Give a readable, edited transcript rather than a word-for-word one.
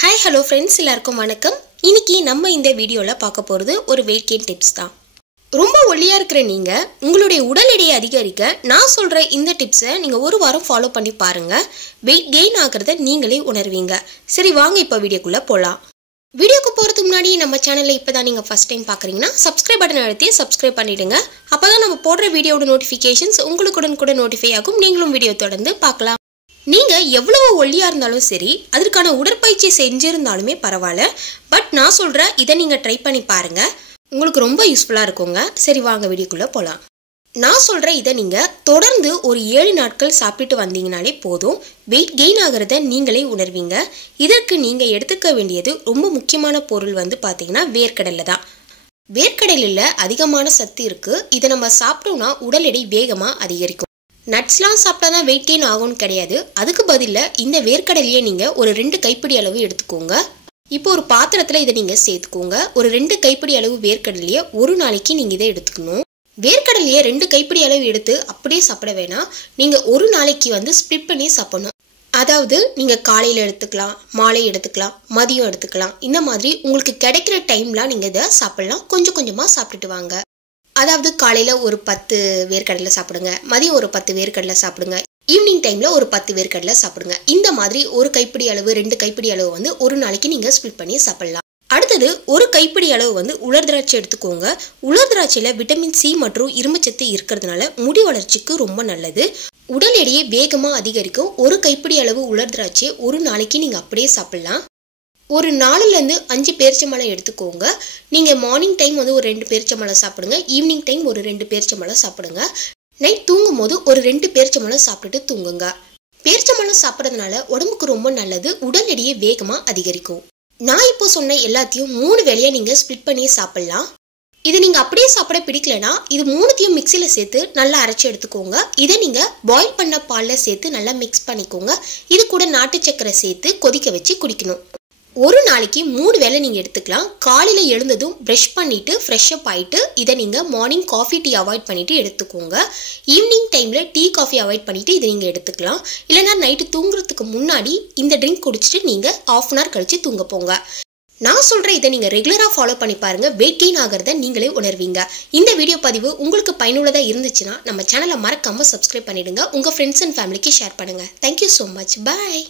Hi hello friends எல்லாருக்கும் வணக்கம். இன்னைக்கு நம்ம இந்த வீடியோல பார்க்க போறது ஒரு weight gain tips தான். ரொம்ப ஒல்லியா இருக்கிற நீங்க உங்களுடைய உடல் எடையை அதிகரிக்க நான் சொல்ற இந்த டிப்ஸை நீங்க ஒரு வாரம் ஃபாலோ பண்ணி பாருங்க. weight gain ஆகிறத நீங்களே உணர்வீங்க. சரி வாங்க இப்போ வீடியோக்குள்ள போலாம். வீடியோக்கு போறதுக்கு முன்னாடி நம்ம சேனலை இப்பதான் நீங்க ஃபர்ஸ்ட் டைம் பார்க்கறீங்கன்னா subscribe பட்டன் அழுத்தி subscribe பண்ணிடுங்க. அப்பதான் நம்ம போடுற வீடியோட நோட்டிஃபிகேஷன்ஸ் உங்களுக்கு கூட நோட்டிஃபை ஆகும். நீங்களும் வீடியோ தொடர்ந்து பார்க்கலாம். நீங்க எவ்வளவு ஒல்லியா இருந்தாலும் சரி அதற்கான உடற்பயிற்சி செஞ்சிருந்தாலுமே பரவாயில்ல. பட் நான் சொல்ற இதை நீங்க ட்ரை பண்ணி பாருங்க. உங்களுக்கு ரொம்ப யூஸ்ஃபுல்லா இருக்குங்க. சரி வாங்க வீடியோக்குள்ள போலாம். நான் சொல்ற இதை நீங்க தொடர்ந்து ஒரு 7 நாட்கள் சாப்பிட்டு வந்தீங்கனாலே போதும். weight gain ஆகிறத நீங்களே உணர்வீங்க. இதற்கு நீங்க எடுத்துக்க வேண்டியது ரொம்ப முக்கியமான பொருள் பாத்தீங்கன்னா வேர்க்கடலை தான். வேர்க்கடலையில அதிகமான சத்து இருக்கு. இதை நம்ம சாப்பிட்டோம்னா உடல் எடை வேகமா அதிகரிக்கும். நட்ஸ்லாம் சாப்பிட்டா தான் weight gain ஆகும்னு கிடையாது. அதுக்கு பதிலா இந்த வேர்க்கடலையை நீங்க ஒரு 2 கைப்பிடி அளவு எடுத்துக்கோங்க. இப்போ ஒரு பாத்திரத்துல இதை நீங்க சேர்த்துக்கோங்க. ஒரு 2 கைப்பிடி அளவு வேர்க்கடலையை ஒரு நாளைக்கு நீங்க இதை எடுத்துக்கணும். வேர்க்கடலையை 2 கைப்பிடி அளவு எடுத்து அப்படியே சாப்பிட வேணாம். நீங்க ஒரு நாளைக்கு ஸ்ப்ளிட் பண்ணி சாப்பிடணும். அதாவது நீங்க காலையில எடுத்துக்கலாம், மாலை எடுத்துக்கலாம், மதியம் எடுத்துக்கலாம். இந்த மாதிரி உங்களுக்கு கிடைக்கிற டைம்லாம் நீங்க இதை சாப்பிடலாம். கொஞ்சம் கொஞ்சமா சாப்பிட்டுட்டு வாங்க. அதாவது காலையில ஒரு 10 வேர்க்கடலை சாப்பிடுங்க, மதியம் ஒரு 10 வேர்க்கடலை சாப்பிடுங்க, ஈவினிங் டைம்ல ஒரு 10 வேர்க்கடலை சாப்பிடுங்க. இந்த மாதிரி ஒரு கைப்பிடி அளவு 2 கைப்பிடி அளவு ஒரு நாளைக்கு நீங்க ஸ்ப்ளிட் பண்ணி சாப்பிடலாம். அடுத்தது ஒரு கைப்பிடி அளவு உலர் திராட்சை எடுத்துக்கோங்க. உலர் திராட்சையில விட்டமின் சி மற்றும் இரும்புச்சத்து இருக்கிறதுனால முடி வளர்ச்சிக்கு ரொம்ப நல்லது. உடல் எடையை வேகமா அதிகரிக்கும். ஒரு கைப்பிடி அளவு உலர் திராட்சை ஒரு நாளைக்கு நீங்க அப்படியே சாப்பிடலாம். ஒரு 4லேருந்து 5 பேரிச்சம்பழம் எடுத்துக்கோங்க. நீங்கள் மார்னிங் டைம் ஒரு 2 பேரிச்சம்பழம் சாப்பிடுங்க. ஈவினிங் டைம் ஒரு 2 பேரிச்சம்பழம் சாப்பிடுங்க. நைட் தூங்கும் போது ஒரு 2 பேரிச்சம்பழம் சாப்பிட்டுட்டு தூங்குங்க. பேரிச்சம்பழம் சாப்பிட்றதுனால உடம்புக்கு ரொம்ப நல்லது. உடல் எடையை வேகமாக அதிகரிக்கும். நான் இப்போ சொன்ன எல்லாத்தையும் 3 வேளையா நீங்கள் ஸ்ப்ளிட் பண்ணி சாப்பிடலாம். இது நீங்கள் அப்படியே சாப்பிட பிடிக்கலனா இது 3த்தையும் மிக்சியில் சேர்த்து நல்லா அரைச்சி எடுத்துக்கோங்க. இதை நீங்கள் பாயில் பண்ண பாலில் சேர்த்து நல்லா மிக்ஸ் பண்ணிக்கோங்க. இது கூட நாட்டு சக்கரை சேர்த்து கொதிக்க வச்சு குடிக்கணும். ஒரு நாளைக்கு 3 வேளை நீங்கள் எடுத்துக்கலாம். காலையில் எழுந்ததும் ப்ரஷ் பண்ணிவிட்டு ஃப்ரெஷ்அப் ஆகிட்டு இதை நீங்கள் மார்னிங் காஃபி டீ அவாய்ட் பண்ணிவிட்டு எடுத்துக்கோங்க. ஈவினிங் டைமில் டீ காஃபி அவாய்ட் பண்ணிவிட்டு இதை நீங்கள் எடுத்துக்கலாம். இல்லைனா நைட்டு தூங்குறதுக்கு முன்னாடி இந்த ட்ரிங்க் குடிச்சிட்டு நீங்கள் 1/2 hour கழித்து தூங்க போங்க. நான் சொல்கிற இதை நீங்கள் ரெகுலராக ஃபாலோ பண்ணி பாருங்கள். weight gain ஆகிறத நீங்களே உணர்வீங்க. இந்த வீடியோ பதிவு உங்களுக்கு பயனுள்ளதாக இருந்துச்சுன்னா நம்ம சேனலை மறக்காமல் சப்ஸ்கிரைப் பண்ணிவிடுங்க. உங்கள் ஃப்ரெண்ட்ஸ் அண்ட் ஃபேமிலிக்கு ஷேர் பண்ணுங்கள். Thank you so much. பாய்.